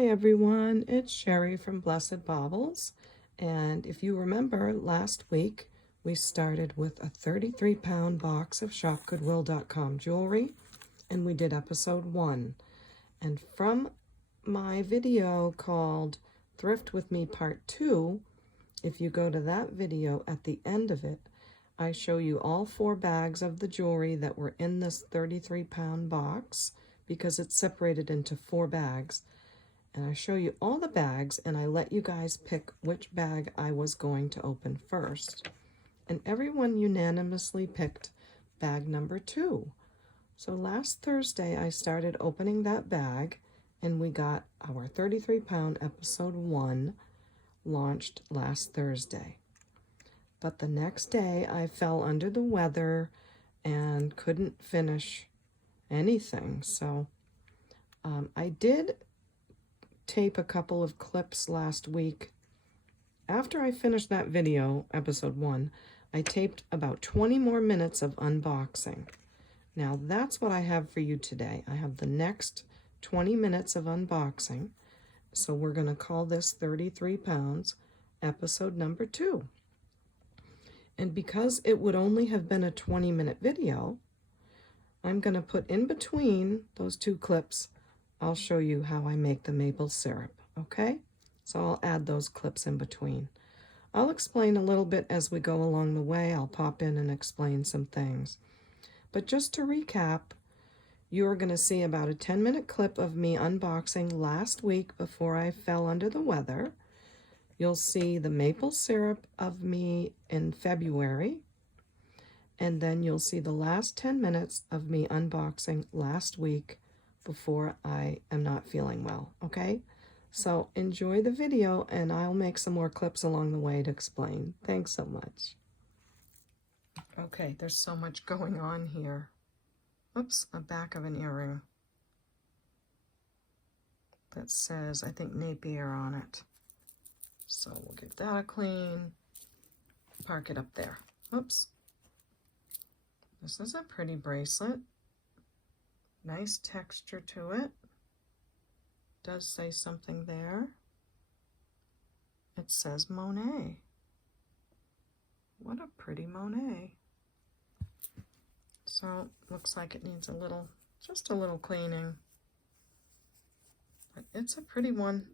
Hi everyone, it's Sherry from Blessed Baubles, and if you remember last week we started with a 33-pound box of ShopGoodWill.com jewelry, and we did episode 1. And from my video called Thrift With Me Part 2, if you go to that video, at the end of it I show you all 4 bags of the jewelry that were in this 33-pound box, because it's separated into 4 bags. And I show you all the bags, and I let you guys pick which bag I was going to open first. And everyone unanimously picked bag number 2. So last Thursday I started opening that bag, and we got our 33-pound episode 1 launched last Thursday. But the next day I fell under the weather and couldn't finish anything. So I did tape a couple of clips last week. After I finished that video, episode 1, I taped about 20 more minutes of unboxing. Now that's what I have for you today. I have the next 20 minutes of unboxing. So we're going to call this 33 pounds, episode number 2. And because it would only have been a 20-minute video, I'm going to put in between those 2 clips, I'll show you how I make the maple syrup, okay? So I'll add those clips in between. I'll explain a little bit as we go along the way. I'll pop in and explain some things. But just to recap, you're going to see about a 10-minute clip of me unboxing last week before I fell under the weather. You'll see the maple syrup of me in February. And then you'll see the last 10 minutes of me unboxing last week before I am not feeling well, okay? So enjoy the video, and I'll make some more clips along the way to explain. Thanks so much. Okay, there's so much going on here. Oops, a back of an earring that says, I think, Napier on it. So we'll give that a clean, park it up there. Oops. This is a pretty bracelet. Nice texture to it. Does say something there. It says Monet. What a pretty Monet. So looks like it needs a little, just a little cleaning. But it's a pretty one.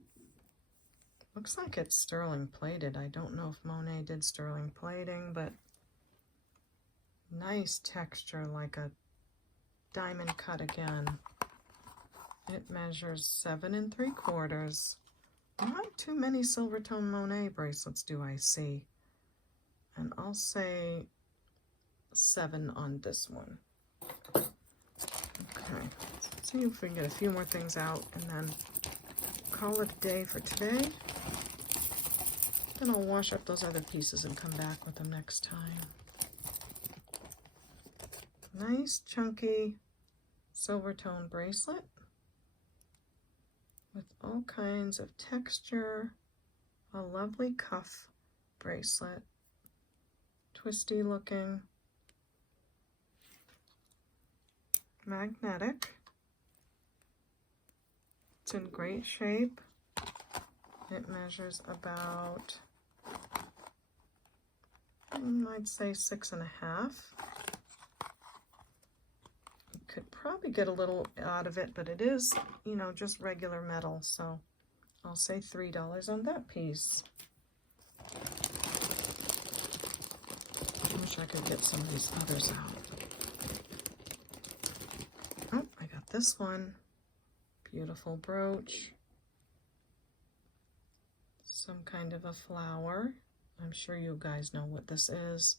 Looks like it's sterling plated. I don't know if Monet did sterling plating, but nice texture, like a diamond cut again. It measures 7 3/4. Not too many silver tone Monet bracelets do I see. And I'll say 7 on this one. Okay, let's see if we can get a few more things out and then call it a day for today. Then I'll wash up those other pieces and come back with them next time. Nice chunky silver tone bracelet with all kinds of texture. A lovely cuff bracelet, twisty looking, magnetic. It's in great shape. It measures about, I'd say 6.5. Could probably get a little out of it, but it is, you know, just regular metal, so I'll say $3 on that piece. I wish I could get some of these others out. Oh, I got this one. Beautiful brooch. Some kind of a flower. I'm sure you guys know what this is.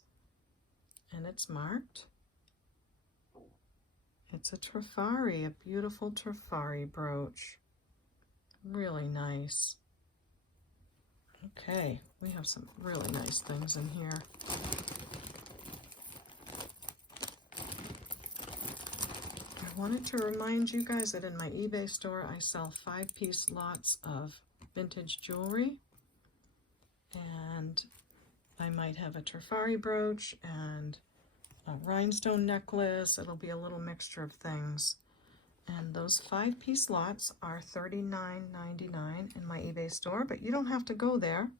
And it's marked. It's a Trifari, a beautiful Trifari brooch. Really nice. Okay, we have some really nice things in here. I wanted to remind you guys that in my eBay store I sell 5-piece lots of vintage jewelry. And I might have a Trifari brooch and a rhinestone necklace. It'll be a little mixture of things And those 5-piece lots are $39.99 in my eBay store, but you don't have to go there.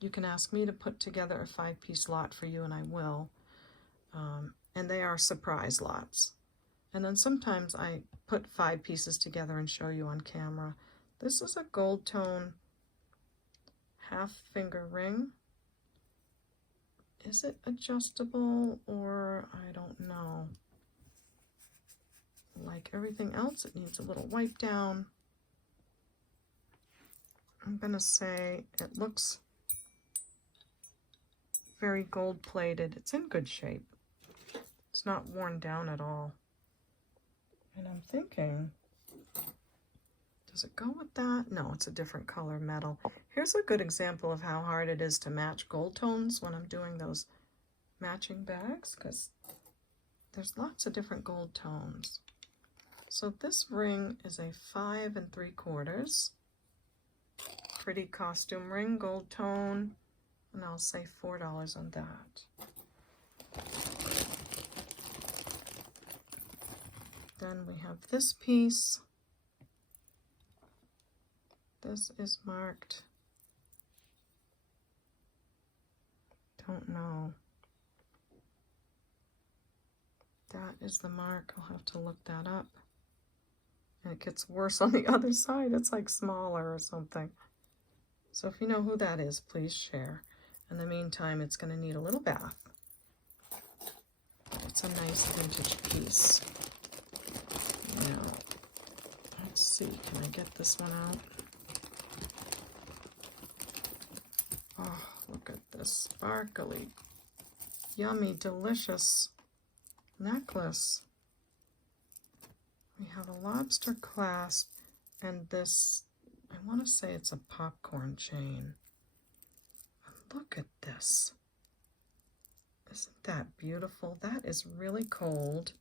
You can ask me to put together a 5-piece lot for you, and I will. And they are surprise lots. And then sometimes I put 5 pieces together and show you on camera. This is a gold tone half-finger ring. Is it adjustable, or I don't know. Like everything else, it needs a little wipe down. I'm gonna say it looks very gold plated. It's in good shape. It's not worn down at all. And I'm thinking, does it go with that? No, it's a different color metal. Here's a good example of how hard it is to match gold tones when I'm doing those matching bags, because there's lots of different gold tones. So this ring is a 5 3/4. Pretty costume ring, gold tone, and I'll say $4 on that. Then we have this piece. This is marked, don't know. That is the mark. I'll have to look that up. And it gets worse on the other side. It's like smaller or something. So if you know who that is, please share. In the meantime, it's going to need a little bath. It's a nice vintage piece. Now, let's see. Can I get this one out? Oh, look at this sparkly, yummy, delicious necklace. We have a lobster clasp and this, I want to say it's a popcorn chain. And look at this. Isn't that beautiful? That is really cold.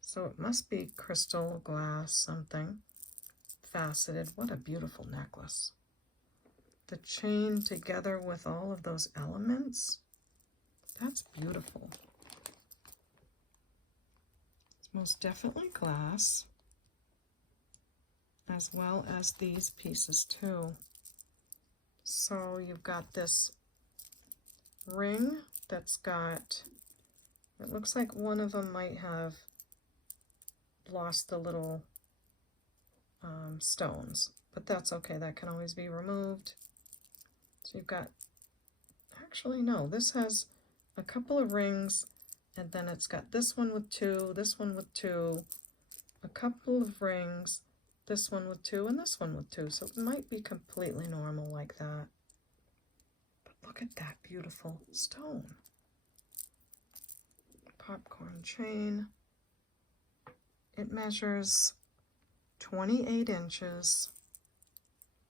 So it must be crystal, glass, something. Faceted. What a beautiful necklace. The chain together with all of those elements. That's beautiful. It's most definitely glass, as well as these pieces too. So you've got this ring that's got, it looks like one of them might have lost the little stones, but that's okay, that can always be removed. So you've got, actually no, this has a couple of rings, and then it's got this one with 2, this one with 2, a couple of rings, this one with 2, and this one with 2, so it might be completely normal like that. But look at that beautiful stone. Popcorn chain. It measures 28 inches.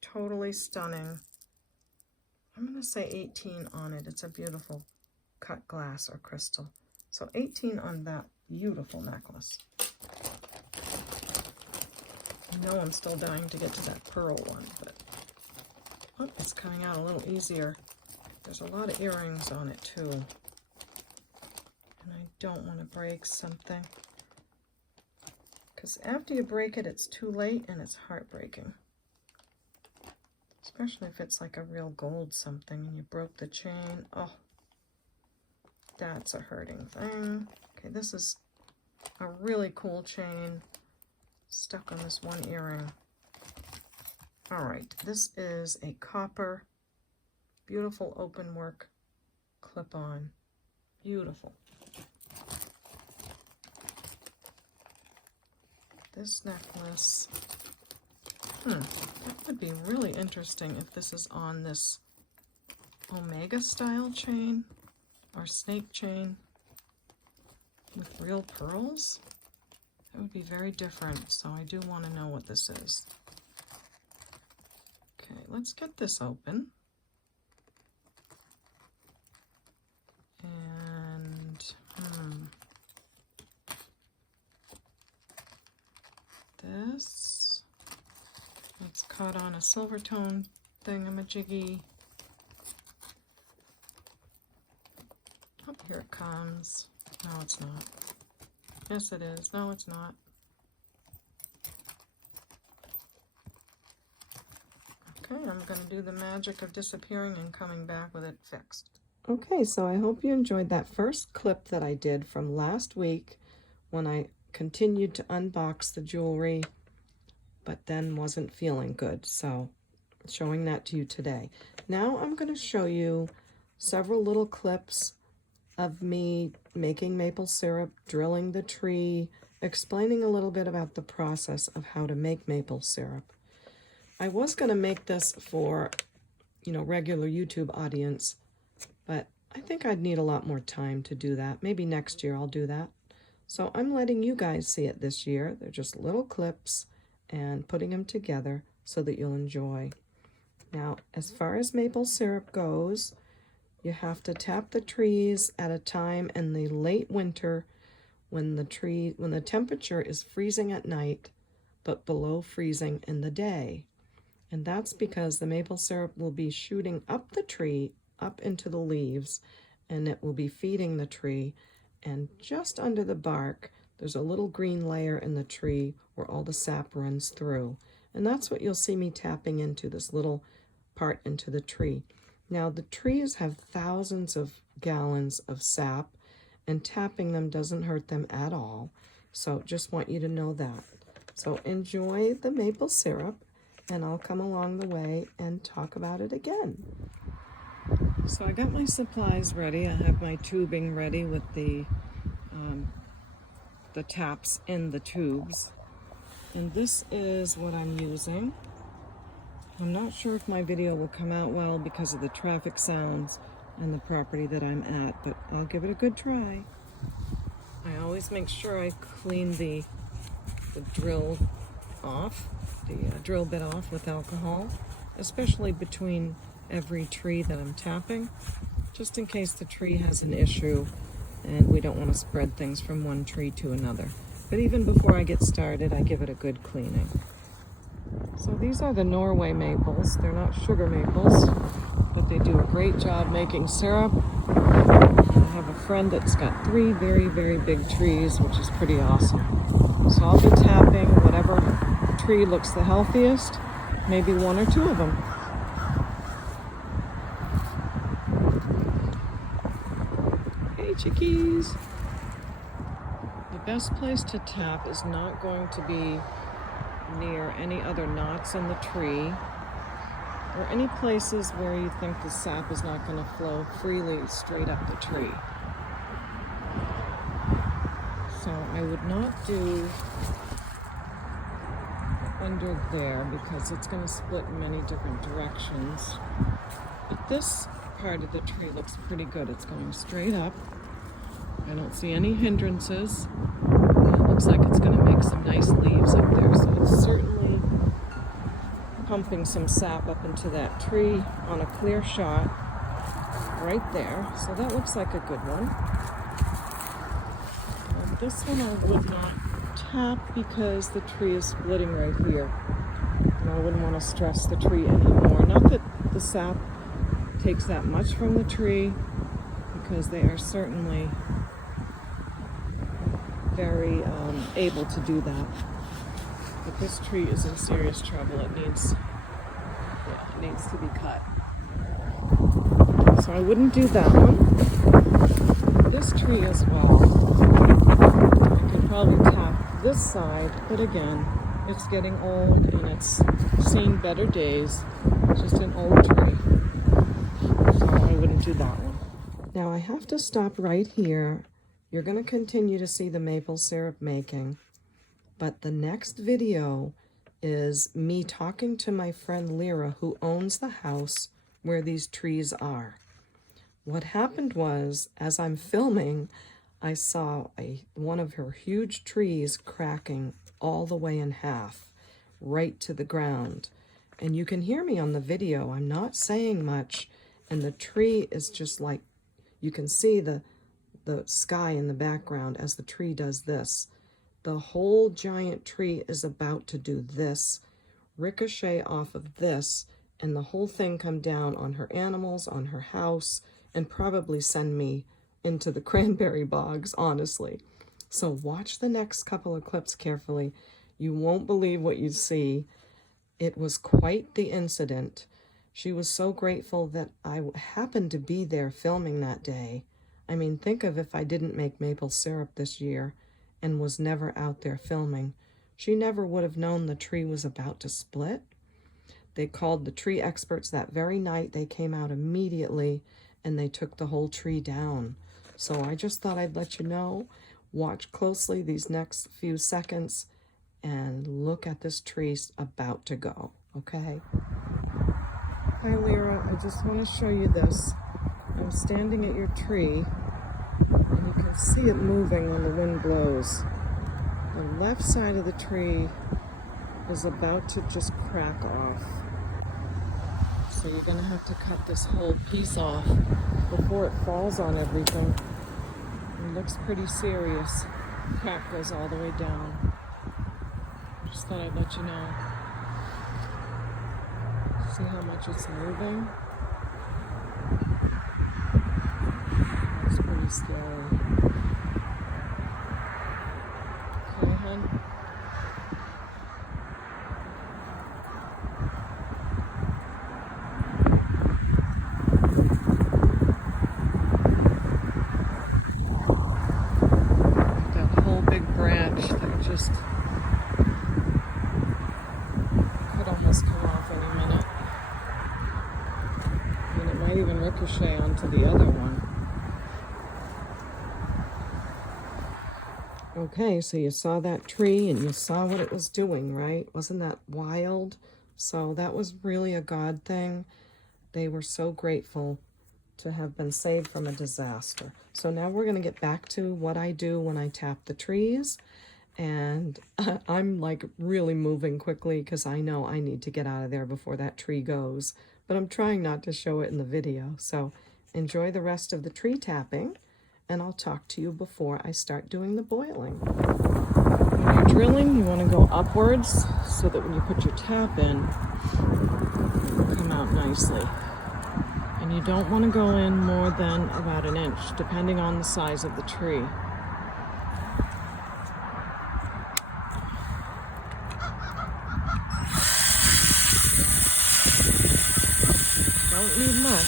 Totally stunning. I'm going to say 18 on it. It's a beautiful cut glass or crystal. So 18 on that beautiful necklace. I know I'm still dying to get to that pearl one, but oh, it's coming out a little easier. There's a lot of earrings on it too. And I don't want to break something, because after you break it, it's too late and it's heartbreaking. Especially if it's like a real gold something and you broke the chain. Oh, that's a hurting thing. Okay, this is a really cool chain stuck on this one earring. All right, this is a copper, beautiful open work clip-on. Beautiful. This necklace, that would be really interesting if this is on this Omega style chain or snake chain with real pearls. That would be very different, so I do want to know what this is. Okay, let's get this open. And, this, it's caught on a silver tone thingamajiggy. Oh, here it comes. No, it's not. Yes, it is. No, it's not. Okay, I'm going to do the magic of disappearing and coming back with it fixed. Okay, so I hope you enjoyed that first clip that I did from last week when I continued to unbox the jewelry, but then wasn't feeling good. So showing that to you today. Now I'm going to show you several little clips of me making maple syrup, drilling the tree, explaining a little bit about the process of how to make maple syrup. I was going to make this for, regular YouTube audience, but I think I'd need a lot more time to do that. Maybe next year I'll do that. So I'm letting you guys see it this year. They're just little clips and putting them together so that you'll enjoy. Now, as far as maple syrup goes, you have to tap the trees at a time in the late winter when the temperature is freezing at night, but below freezing in the day. And that's because the maple syrup will be shooting up the tree, up into the leaves, and it will be feeding the tree. And just under the bark, there's a little green layer in the tree where all the sap runs through. And that's what you'll see me tapping into, this little part into the tree. Now, the trees have thousands of gallons of sap, and tapping them doesn't hurt them at all. So just want you to know that. So enjoy the maple syrup, and I'll come along the way and talk about it again. So I got my supplies ready. I have my tubing ready with the taps in the tubes. And this is what I'm using. I'm not sure if my video will come out well because of the traffic sounds and the property that I'm at, but I'll give it a good try. I always make sure I clean the drill off, the drill bit off with alcohol, especially between every tree that I'm tapping, just in case the tree has an issue and we don't want to spread things from one tree to another. But even before I get started, I give it a good cleaning. So these are the Norway maples. They're not sugar maples, but they do a great job making syrup. I have a friend that's got 3 very, very big trees, which is pretty awesome. So I'll be tapping whatever tree looks the healthiest, maybe 1 or 2 of them. Hey, chickies! The best place to tap is not going to be near any other knots in the tree or any places where you think the sap is not going to flow freely straight up the tree. So I would not do under there because it's going to split in many different directions. But this part of the tree looks pretty good. It's going straight up. I don't see any hindrances. It looks like it's going to make some nice leaves up there, so it's certainly pumping some sap up into that tree on a clear shot right there. So that looks like a good one. This one I would not tap because the tree is splitting right here, and I wouldn't want to stress the tree anymore. Not that the sap takes that much from the tree, because they are certainly very able to do that. But this tree is in serious trouble. It needs to be cut. So I wouldn't do that one. This tree as well. I could probably tap this side, but again, it's getting old and it's seen better days. It's just an old tree. So I wouldn't do that one. Now I have to stop right here. You're going to continue to see the maple syrup making, but the next video is me talking to my friend Lyra, who owns the house where these trees are. What happened was, as I'm filming, I saw one of her huge trees cracking all the way in half, right to the ground. And you can hear me on the video. I'm not saying much, and the tree is just like, you can see the sky in the background as the tree does this. The whole giant tree is about to do this, ricochet off of this, and the whole thing come down on her animals, on her house, and probably send me into the cranberry bogs, honestly. So watch the next couple of clips carefully. You won't believe what you see. It was quite the incident. She was so grateful that I happened to be there filming that day. I mean, think of if I didn't make maple syrup this year and was never out there filming. She never would have known the tree was about to split. They called the tree experts that very night. They came out immediately and they took the whole tree down. So I just thought I'd let you know. Watch closely these next few seconds and look at this tree about to go, okay? Hi, Lyra. I just want to show you this. I'm standing at your tree, and you can see it moving when the wind blows. The left side of the tree is about to just crack off. So you're going to have to cut this whole piece off before it falls on everything. It looks pretty serious. The crack goes all the way down. Just thought I'd let you know. See how much it's moving? That's pretty scary. Okay, hon? That whole big branch that just could almost come off any minute. And it might even ricochet onto the other one. Okay, so you saw that tree and you saw what it was doing, right? Wasn't that wild? So that was really a God thing. They were so grateful to have been saved from a disaster. So now we're going to get back to what I do when I tap the trees. And I'm like really moving quickly because I know I need to get out of there before that tree goes. But I'm trying not to show it in the video. So enjoy the rest of the tree tapping, and I'll talk to you before I start doing the boiling. When you're drilling, you want to go upwards so that when you put your tap in, it'll come out nicely. And you don't want to go in more than about an inch, depending on the size of the tree. Don't need much.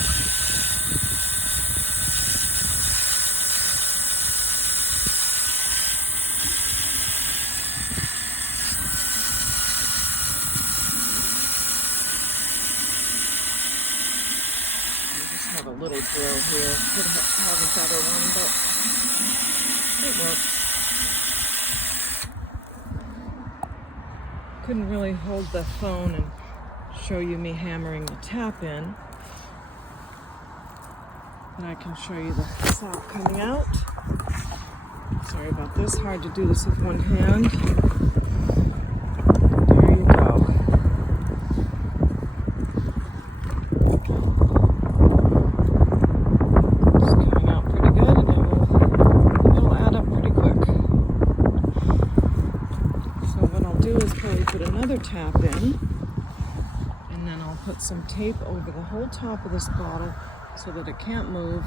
Have a little drill here. Could have a better one, but it works. Couldn't really hold the phone and show you me hammering the tap in, but I can show you the sap coming out. Sorry about this. Hard to do this with one hand. There you go. Put another tap in, and then I'll put some tape over the whole top of this bottle so that it can't move,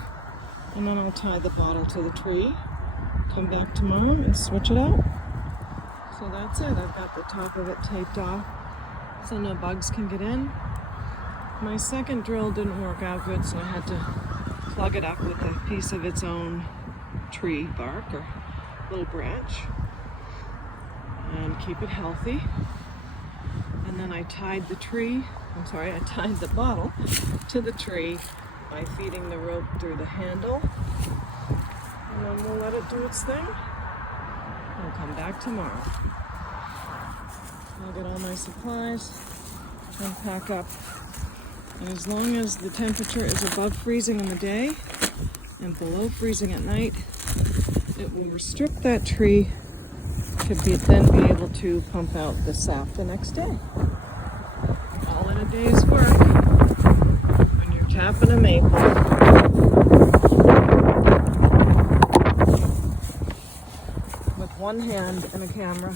and then I'll tie the bottle to the tree, come back tomorrow and switch it out. So that's it. I've got the top of it taped off so no bugs can get in. My second drill didn't work out good, so I had to plug it up with a piece of its own tree bark or little branch and keep it healthy. And then I tied the bottle to the tree by feeding the rope through the handle. And then we'll let it do its thing. I'll come back tomorrow. I'll get all my supplies and pack up. And as long as the temperature is above freezing in the day and below freezing at night, it will restrict that tree to then be able to pump out the sap the next day. All in a day's work when you're tapping a maple. With one hand and a camera.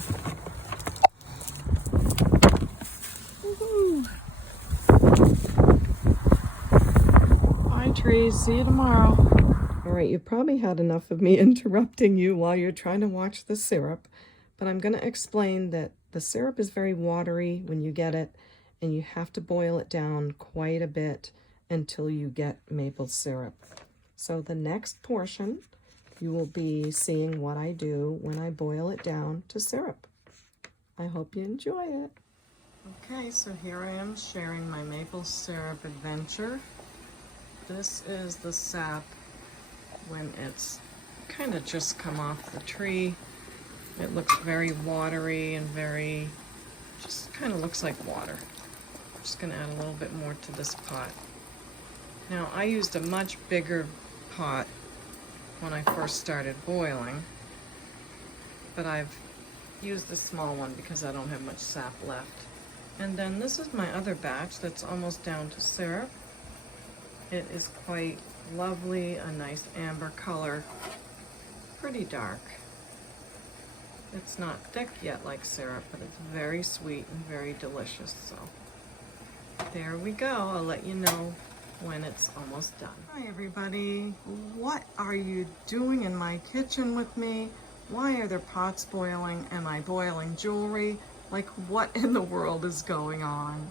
Woohoo! Bye trees, see you tomorrow. All right, you've probably had enough of me interrupting you while you're trying to watch the syrup. But I'm going to explain that The syrup is very watery when you get it, and you have to boil it down quite a bit until you get maple syrup. So the next portion, you will be seeing what I do when I boil it down to syrup. I hope you enjoy it. Okay, so here I am sharing my maple syrup adventure. This is the sap when it's kind of just come off the tree. It looks very watery and very, just kind of looks like water. I'm just going to add a little bit more to this pot. Now, I used a much bigger pot when I first started boiling, but I've used the small one because I don't have much sap left. And then this is my other batch that's almost down to syrup. It is quite lovely, a nice amber color, pretty dark. It's not thick yet like syrup, but it's very sweet and very delicious. So there we go. I'll let you know when it's almost done. Hi everybody. What are you doing in my kitchen with me? Why are there pots boiling? Am I boiling jewelry? Like, what in the world is going on?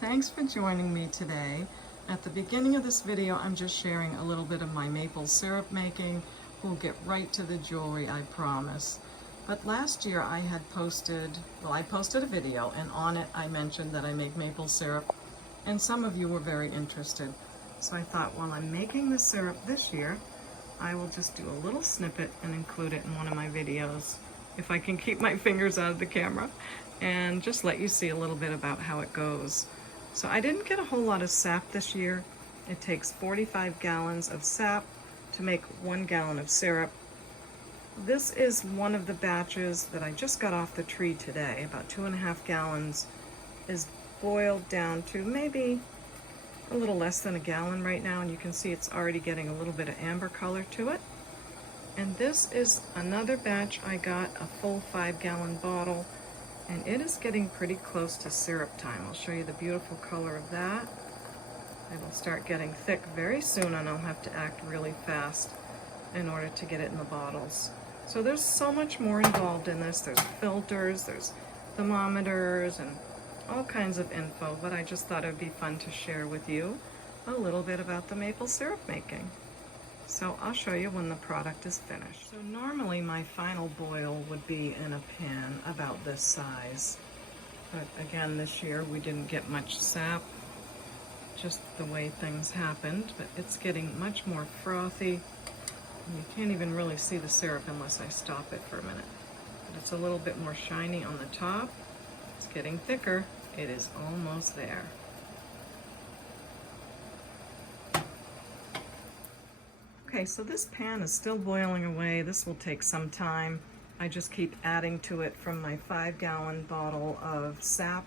Thanks for joining me today. At the beginning of this video, I'm just sharing a little bit of my maple syrup making. We'll get right to the jewelry, I promise. But last year I had posted, I posted a video, and on it I mentioned that I make maple syrup, and some of you were very interested. So I thought, while I'm making the syrup this year, I will just do a little snippet and include it in one of my videos, if I can keep my fingers out of the camera, and just let you see a little bit about how it goes. So I didn't get a whole lot of sap this year. It takes 45 gallons of sap to make 1 gallon of syrup. This is one of the batches that I just got off the tree today. About 2.5 gallons is boiled down to maybe a little less than a gallon right now, and you can see it's already getting a little bit of amber color to it. And this is another batch I got, a full 5-gallon bottle, and it is getting pretty close to syrup time. I'll show you the beautiful color of that. It'll start getting thick very soon, and I'll have to act really fast in order to get it in the bottles. So there's so much more involved in this. There's filters, there's thermometers, and all kinds of info, but I just thought it would be fun to share with you a little bit about the maple syrup making. So I'll show you when the product is finished. So normally my final boil would be in a pan about this size. But again, this year we didn't get much sap, just the way things happened, but it's getting much more frothy. And you can't even really see the syrup unless I stop it for a minute. But it's a little bit more shiny on the top. It's getting thicker. It is almost there. Okay, so this pan is still boiling away. This will take some time. I just keep adding to it from my 5-gallon bottle of sap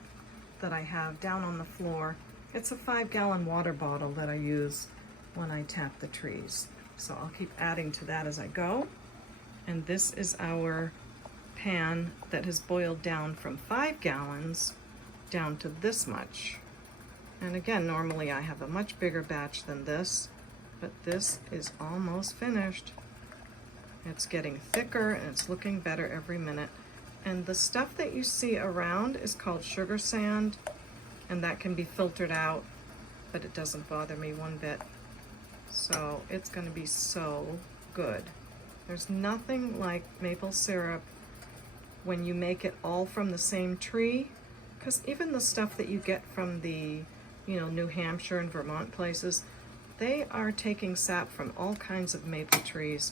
that I have down on the floor. It's a 5-gallon water bottle that I use when I tap the trees. So I'll keep adding to that as I go. And this is our pan that has boiled down from 5 gallons down to this much. And again, normally I have a much bigger batch than this, but this is almost finished. It's getting thicker and it's looking better every minute. And the stuff that you see around is called sugar sand, and that can be filtered out, but it doesn't bother me one bit. So it's going to be so good. There's nothing like maple syrup when you make it all from the same tree, because even the stuff that you get from the, New Hampshire and Vermont places, they are taking sap from all kinds of maple trees,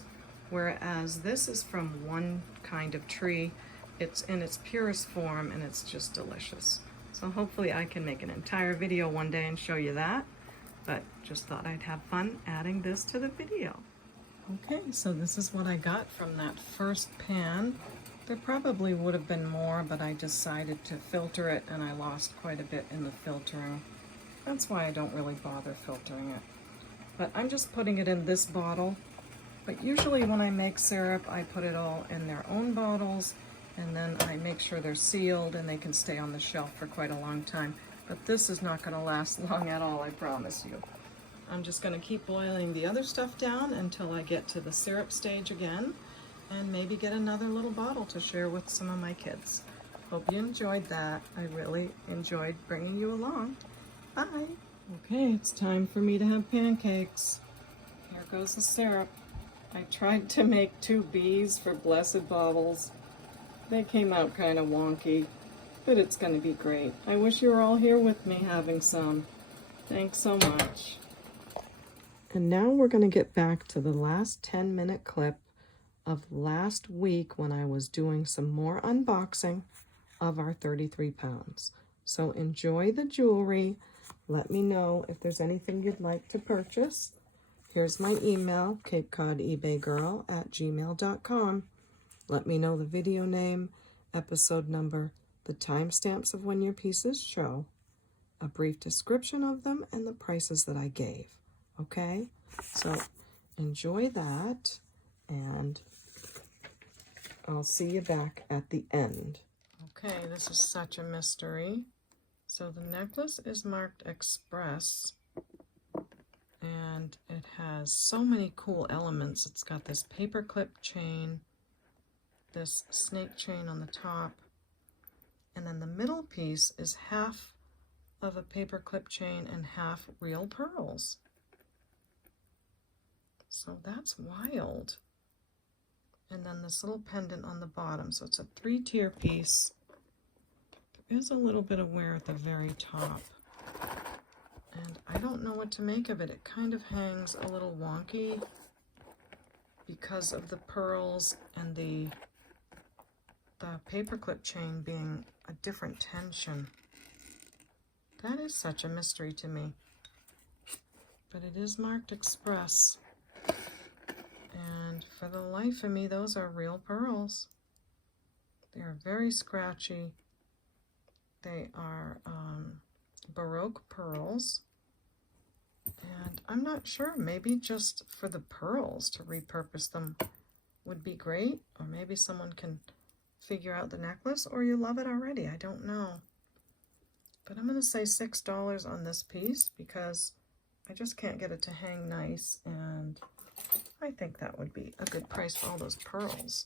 whereas this is from one kind of tree. It's in its purest form and it's just delicious. So hopefully I can make an entire video one day and show you that, but just thought I'd have fun adding this to the video. Okay, so this is what I got from that first pan. There probably would have been more, but I decided to filter it and I lost quite a bit in the filtering. That's why I don't really bother filtering it. But I'm just putting it in this bottle. But usually when I make syrup, I put it all in their own bottles, and then I make sure they're sealed and they can stay on the shelf for quite a long time. But this is not going to last long at all, I promise you. I'm just going to keep boiling the other stuff down until I get to the syrup stage again, and maybe get another little bottle to share with some of my kids. Hope you enjoyed that. I really enjoyed bringing you along. Bye. Okay, it's time for me to have pancakes. Here goes the syrup. I tried to make 2 B's for Blessed Baubles. They came out kind of wonky, but it's going to be great. I wish you were all here with me having some. Thanks so much. And now we're going to get back to the last 10-minute clip of last week when I was doing some more unboxing of our 33 pounds. So enjoy the jewelry. Let me know if there's anything you'd like to purchase. Here's my email, CapeCodEbayGirl@gmail.com. Let me know the video name, episode number, the timestamps of when your pieces show, a brief description of them, and the prices that I gave. Okay? So enjoy that, and I'll see you back at the end. Okay, this is such a mystery. So the necklace is marked Express, and it has so many cool elements. It's got this paperclip chain, this snake chain on the top, and then the middle piece is half of a paperclip chain and half real pearls. So that's wild. And then this little pendant on the bottom. So it's a 3-tier piece. There is a little bit of wear at the very top. And I don't know what to make of it. It kind of hangs a little wonky because of the pearls and the paperclip chain being a different tension. That is such a mystery to me. But it is marked Express. And for the life of me, those are real pearls. They are very scratchy. They are Baroque pearls. And I'm not sure, maybe just for the pearls to repurpose them would be great. Or maybe someone can figure out the necklace, or you love it already. I don't know. But I'm going to say $6 on this piece because I just can't get it to hang nice, and I think that would be a good price for all those pearls.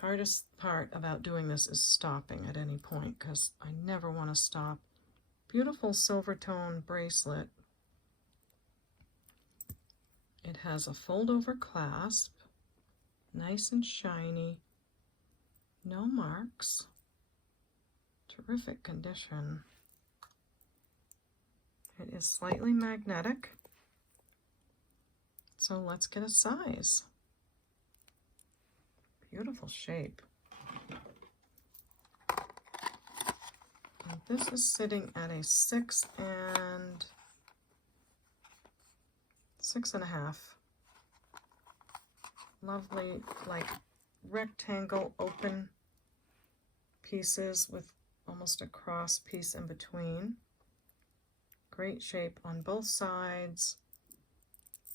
Hardest part about doing this is stopping at any point because I never want to stop. Beautiful silver tone bracelet. It has a fold-over clasp, nice and shiny, no marks, terrific condition. It is slightly magnetic, so let's get a size. Beautiful shape. And this is sitting at a 6 and 6.5. Lovely, like rectangle open pieces with almost a cross piece in between. Great shape on both sides.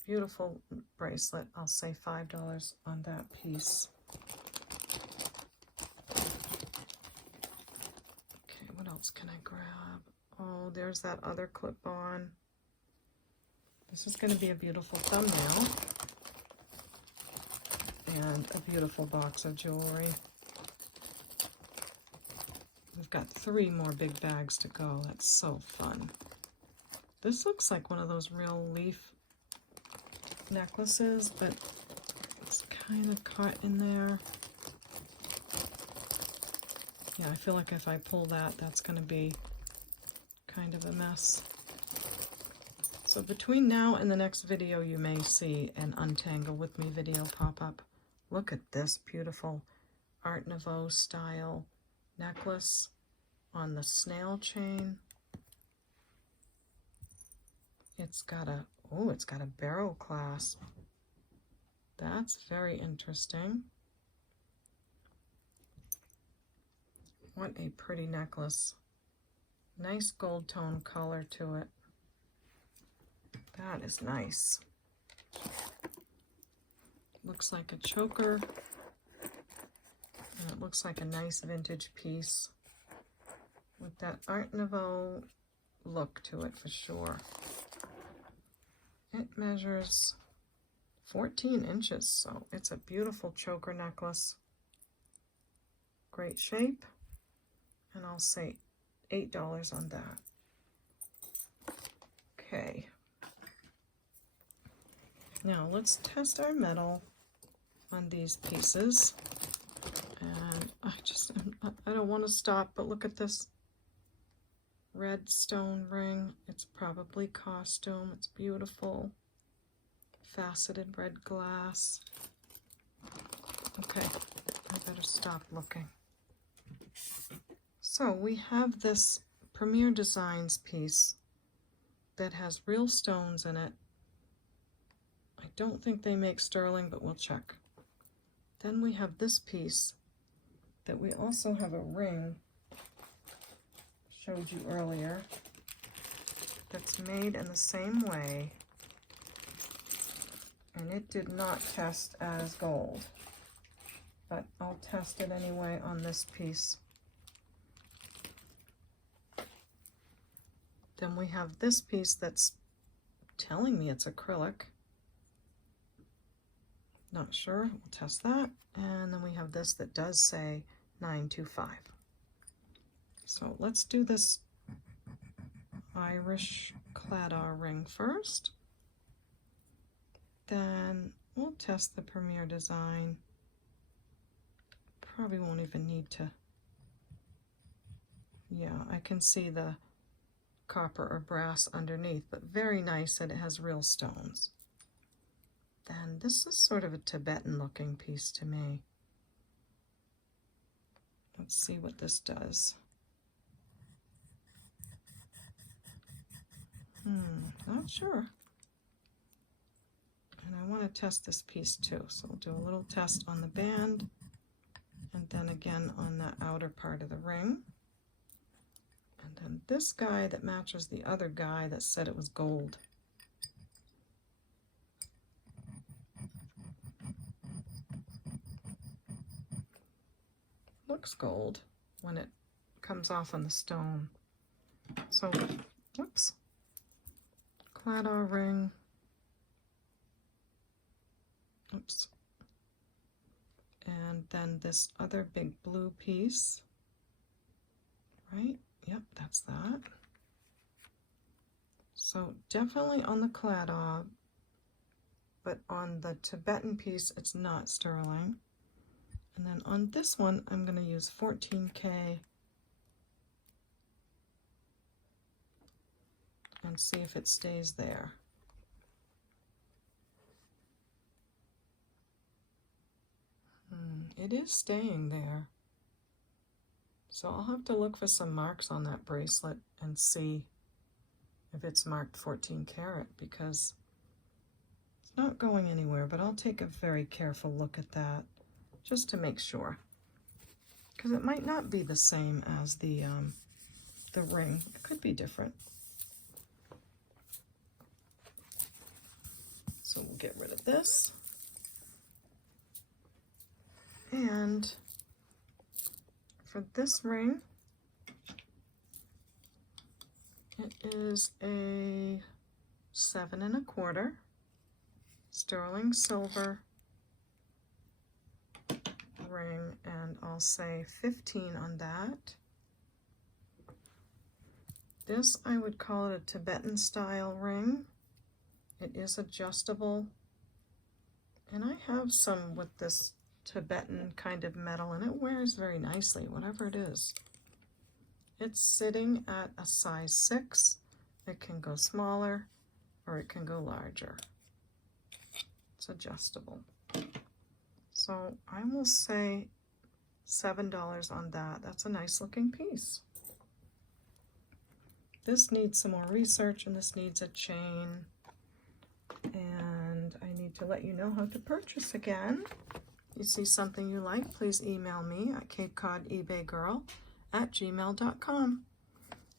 Beautiful bracelet. I'll say $5 on that piece. Okay, what else can I grab? Oh, there's that other clip-on. This is going to be a beautiful thumbnail. And a beautiful box of jewelry. We've got 3 more big bags to go. That's so fun. This looks like one of those real leaf necklaces, but it's kind of caught in there. Yeah, I feel like if I pull that, that's going to be kind of a mess. So between now and the next video, you may see an Untangle With Me video pop up. Look at this beautiful Art Nouveau style necklace on the snail chain. It's got a, oh, it's got a barrel clasp. That's very interesting. What a pretty necklace. Nice gold tone color to it. That is nice. Looks like a choker. And it looks like a nice vintage piece with that Art Nouveau look to it for sure. It measures 14 inches, so it's a beautiful choker necklace. Great shape. And I'll say $8 on that. Okay. Now let's test our metal on these pieces. And I don't want to stop, but look at this red stone ring. It's probably costume. It's beautiful. Faceted red glass. Okay, I better stop looking. So we have this Premier Designs piece that has real stones in it. I don't think they make sterling, but we'll check. Then we have this piece that we also have a ring, showed you earlier, that's made in the same way, and it did not test as gold, but I'll test it anyway on this piece. Then we have this piece that's telling me it's acrylic. Not sure, we'll test that. And then we have this that does say 925. So let's do this Irish Claddagh ring first. Then we'll test the Premier Design. Probably won't even need to. Yeah, I can see the copper or brass underneath, but very nice that it has real stones. Then this is sort of a Tibetan looking piece to me. Let's see what this does. Not sure. And I want to test this piece too, so we'll do a little test on the band and then again on the outer part of the ring. And then this guy that matches the other guy that said it was gold. Looks gold when it comes off on the stone. So, whoops. Claddagh ring. Oops. And then this other big blue piece. Right? Yep, that's that. So definitely on the Claddagh, but on the Tibetan piece, it's not sterling. And then on this one, I'm going to use 14K and see if it stays there. It is staying there. So I'll have to look for some marks on that bracelet and see if it's marked 14 karat, because it's not going anywhere, but I'll take a very careful look at that just to make sure, because it might not be the same as the ring. It could be different. So we'll get rid of this. And for this ring, it is a 7 1/4 sterling silver ring, and I'll say 15 on that. This, I would call it a Tibetan style ring. It is adjustable, and I have some with this Tibetan kind of metal, and it wears very nicely, whatever it is. It's sitting at a size 6. It can go smaller or it can go larger. It's adjustable. So I will say $7 on that. That's a nice looking piece. This needs some more research, and this needs a chain. And I need to let you know how to purchase again. You see something you like, please email me at CapeCodEbayGirl@gmail.com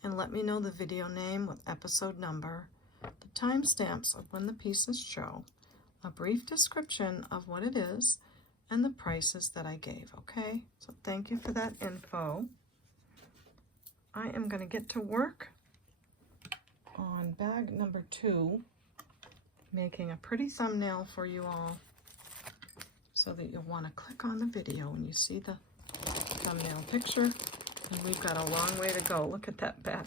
and let me know the video name with episode number, the timestamps of when the pieces show, a brief description of what it is, and the prices that I gave, okay? So thank you for that info. I am going to get to work on bag number 2, making a pretty thumbnail for you all, so that you'll want to click on the video when you see the thumbnail picture. And we've got a long way to go. Look at that bag.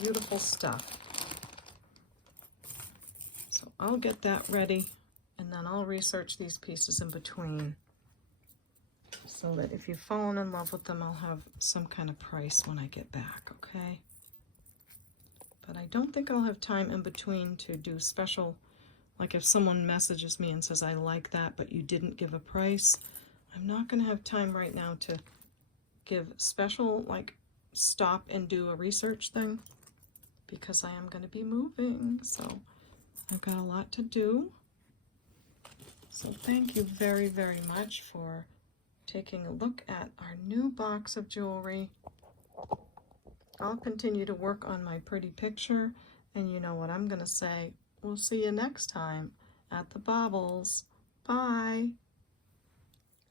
Beautiful stuff. So I'll get that ready, and then I'll research these pieces in between, so that if you've fallen in love with them, I'll have some kind of price when I get back, okay? But I don't think I'll have time in between to do special, like if someone messages me and says, I like that, but you didn't give a price, I'm not going to have time right now to give special, like, stop and do a research thing, because I am going to be moving, so I've got a lot to do. So thank you very, very much for taking a look at our new box of jewelry. I'll continue to work on my pretty picture, and you know what I'm going to say. We'll see you next time at the Baubles. Bye.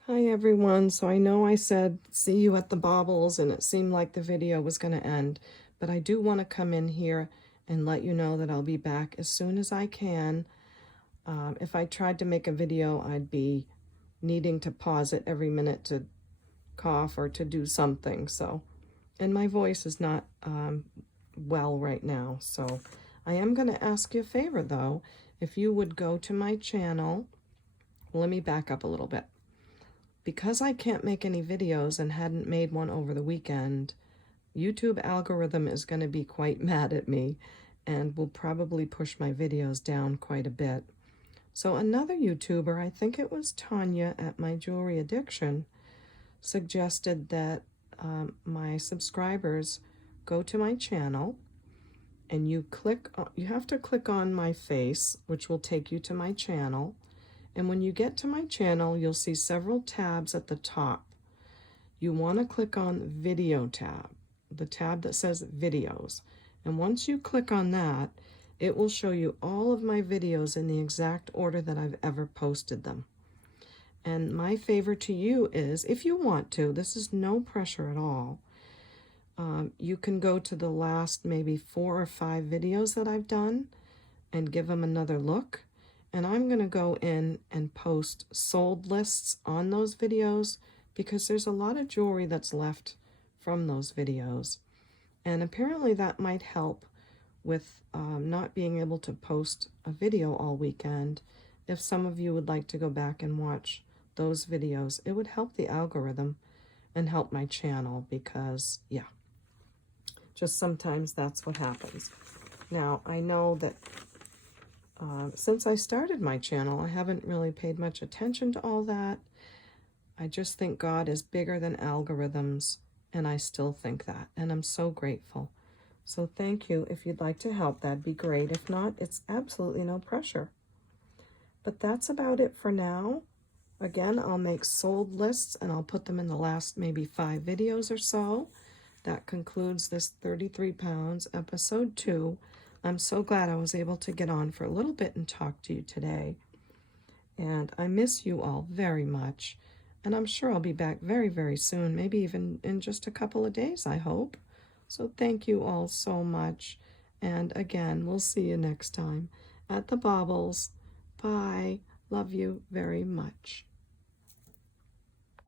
Hi everyone. So I know I said see you at the Baubles, and it seemed like the video was going to end, but I do want to come in here and let you know that I'll be back as soon as I can. If I tried to make a video, I'd be needing to pause it every minute to cough or to do something. So, and my voice is not well right now. So I am going to ask you a favor though. If you would go to my channel, let me back up a little bit. Because I can't make any videos and hadn't made one over the weekend, YouTube algorithm is going to be quite mad at me and will probably push my videos down quite a bit. So another YouTuber, I think it was Tanya at My Jewelry Addiction, suggested that my subscribers go to my channel and you have to click on my face, which will take you to my channel. And when you get to my channel, you'll see several tabs at the top. You want to click on Video tab, the tab that says Videos. And once you click on that, it will show you all of my videos in the exact order that I've ever posted them. And my favor to you is, if you want to, this is no pressure at all, you can go to the last maybe 4 or 5 videos that I've done and give them another look. And I'm going to go in and post sold lists on those videos, because there's a lot of jewelry that's left from those videos. And apparently that might help with not being able to post a video all weekend. If some of you would like to go back and watch those videos, it would help the algorithm and help my channel, because yeah, just sometimes that's what happens. Now I know that since I started my channel, I haven't really paid much attention to all that. I just think God is bigger than algorithms, and I still think that, and I'm so grateful. So thank you. If you'd like to help, that'd be great. If not, it's absolutely no pressure. But that's about it for now. Again, I'll make sold lists and I'll put them in the last maybe 5 videos or so. That concludes this 33 pounds, episode 2. I'm so glad I was able to get on for a little bit and talk to you today. And I miss you all very much. And I'm sure I'll be back very, very soon, maybe even in just a couple of days, I hope. So thank you all so much. And again, we'll see you next time at the Baubles. Bye. Love you very much.